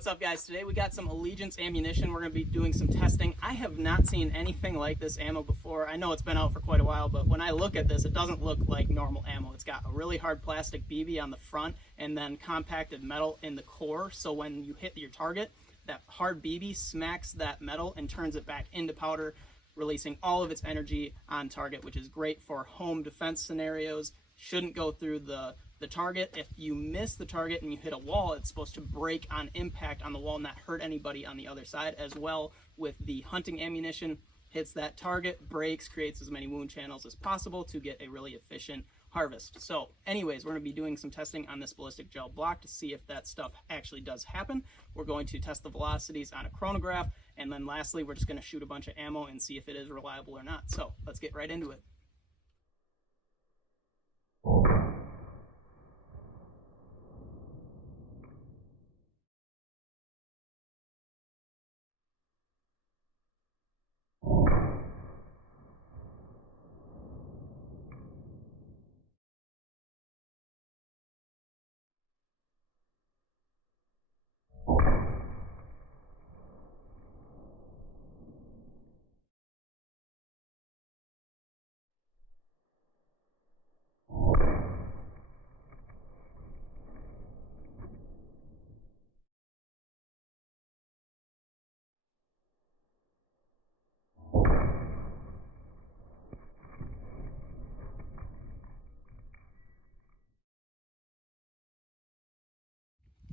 what's up guys? Today we got some Allegiance ammunition. We're going to be doing some testing. I have not seen anything like this ammo before. I know it's been out for quite a while, but when I look at this, it doesn't look like normal ammo. It's got a really hard plastic BB on the front and then compacted metal in the core. So when you hit your target, that hard BB smacks that metal and turns it back into powder, releasing all of its energy on target, which is great for home defense scenarios. Shouldn't go through the target. If you miss the target and you hit a wall, it's supposed to break on impact on the wall and not hurt anybody on the other side. As well with the hunting ammunition, hits that target, breaks, creates as many wound channels as possible to get a really efficient harvest. So anyways, we're going to be doing some testing on this ballistic gel block to see if that stuff actually does happen. We're going to test the velocities on a chronograph, and then lastly we're just going to shoot a bunch of ammo and see if it is reliable or not. So let's get right into it.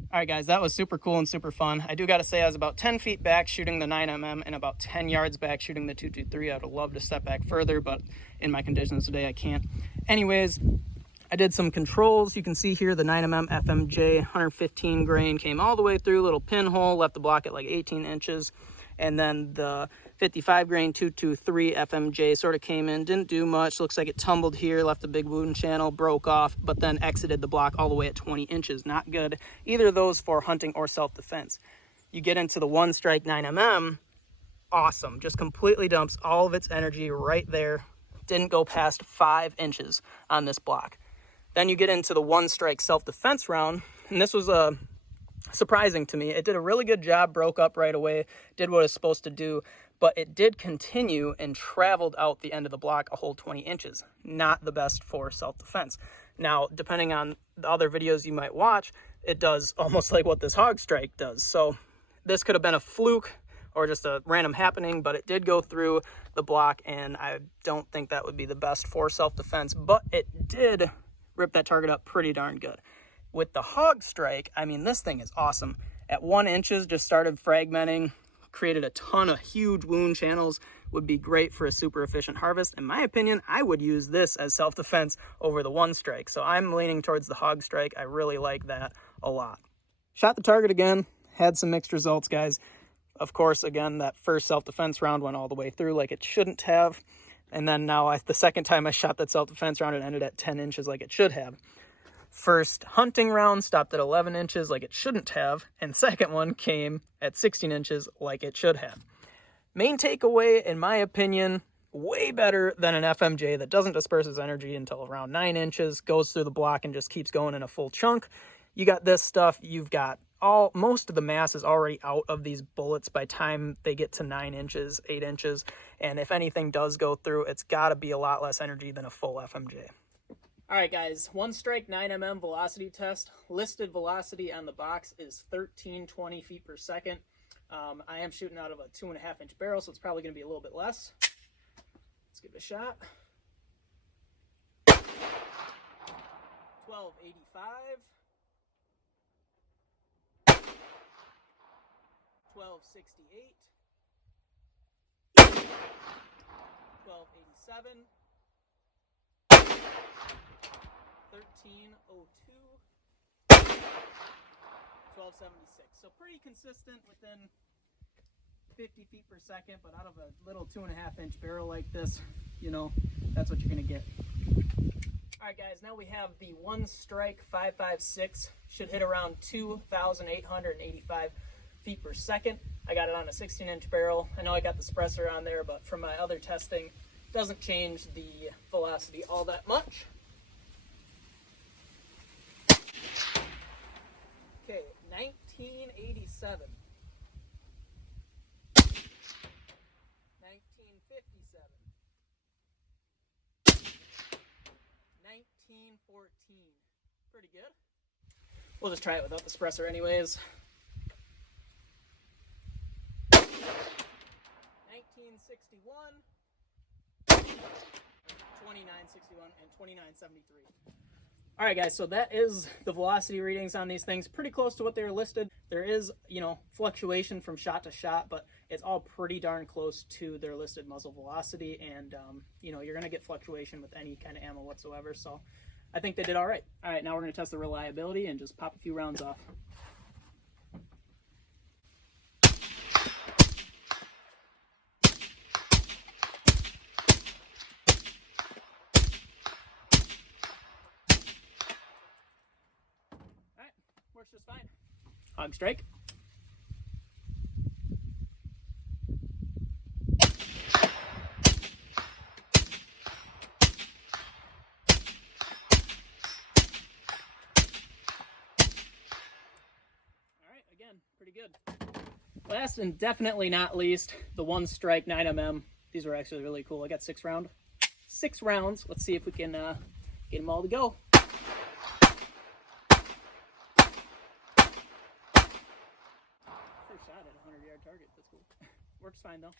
All right guys, that was super cool and super fun. I do got to say I was about 10 feet back shooting the 9mm and about 10 yards back shooting the 223. I would love to step back further, but in my conditions today I can't. Anyways, I did some controls. You can see here the 9mm FMJ 115 grain came all the way through, little pinhole, left the block at like 18 inches. And then the 55 grain 223 FMJ sort of came in, didn't do much. Looks like it tumbled here, left a big wound channel, broke off, but then exited the block all the way at 20 inches. Not good, either of those for hunting or self-defense. You get into the OneStrike 9mm, awesome. Just completely dumps all of its energy right there. Didn't go past 5 inches on this block. Then you get into the OneStrike self-defense round, and this was surprising to me. It did a really good job, broke up right away, did what it's supposed to do, but it did continue and traveled out the end of the block a whole 20 inches. Not the best for self-defense. Now, depending on the other videos you might watch, it does almost like what this HogStrike does. So this could have been a fluke or just a random happening, but it did go through the block, and I don't think that would be the best for self-defense, but it did rip that target up pretty darn good. With the HogStrike, I mean, this thing is awesome. At 1 inch, just started fragmenting, created a ton of huge wound channels, would be great for a super efficient harvest. In my opinion, I would use this as self-defense over the OneStrike. So I'm leaning towards the HogStrike. I really like that a lot. Shot the target again, had some mixed results, guys. Of course, again, that first self-defense round went all the way through like it shouldn't have. And then now the second time I shot that self-defense round, it ended at 10 inches like it should have. First hunting round stopped at 11 inches like it shouldn't have, and second one came at 16 inches like it should have. Main takeaway, in my opinion, way better than an FMJ that doesn't disperse its energy until around 9 inches, goes through the block and just keeps going in a full chunk. You got this stuff, you've got most of the mass is already out of these bullets by time they get to 9 inches, 8 inches, and if anything does go through, it's got to be a lot less energy than a full FMJ. All right, guys, OneStrike 9mm velocity test. Listed velocity on the box is 1320 feet per second. I am shooting out of a 2.5-inch barrel, so it's probably going to be a little bit less. Let's give it a shot. 1285. 1268. 1287. 1302, 1276. So pretty consistent within 50 feet per second, but out of a little 2.5-inch barrel like this, you know, that's what you're going to get. All right, guys, now we have the OneStrike 5.56. Should hit around 2,885 feet per second. I got it on a 16-inch barrel. I know I got the suppressor on there, but from my other testing, doesn't change the velocity all that much. Okay, 1986. 1957. 1957. 1914. Pretty good. We'll just try it without the suppressor anyways. 1961. 2961 and 2973. All right, guys, so that is the velocity readings on these things. Pretty close to what they were listed. There is, fluctuation from shot to shot, but it's all pretty darn close to their listed muzzle velocity. And, you're going to get fluctuation with any kind of ammo whatsoever. So I think they did all right. All right, now we're going to test the reliability and just pop a few rounds off. Works just fine. HogStrike. Alright, again, pretty good. Last and definitely not least, the OneStrike 9mm. These were actually really cool. I got 6 rounds. Let's see if we can get them all to go. Shot at a 100-yard target. That's cool. Works fine though.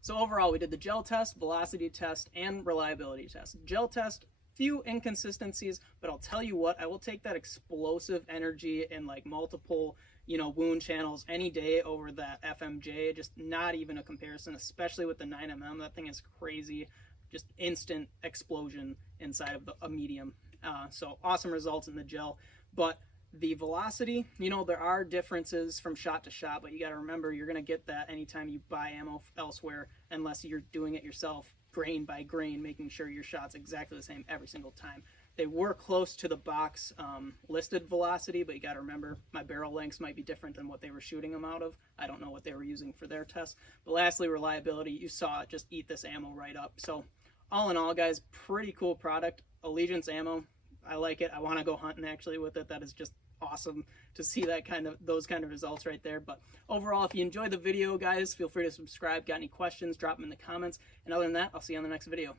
So overall, we did the gel test, velocity test, and reliability test. Gel test, few inconsistencies, but I'll tell you what, I will take that explosive energy and like multiple, wound channels any day over that FMJ. Just not even a comparison, especially with the 9mm. That thing is crazy. Just instant explosion inside of a medium. So awesome results in the gel, but the velocity, there are differences from shot to shot, but you got to remember you're going to get that anytime you buy ammo elsewhere, unless you're doing it yourself, grain by grain, making sure your shot's exactly the same every single time. They were close to the box listed velocity, but you got to remember my barrel lengths might be different than what they were shooting them out of. I don't know what they were using for their test. But lastly, reliability, you saw it just eat this ammo right up. So all in all, guys, pretty cool product. Allegiance ammo, I like it. I want to go hunting actually with it. That is just awesome to see those kind of results right there. But overall, if you enjoyed the video, guys, feel free to subscribe. Got any questions, drop them in the comments. And other than that, I'll see you on the next video.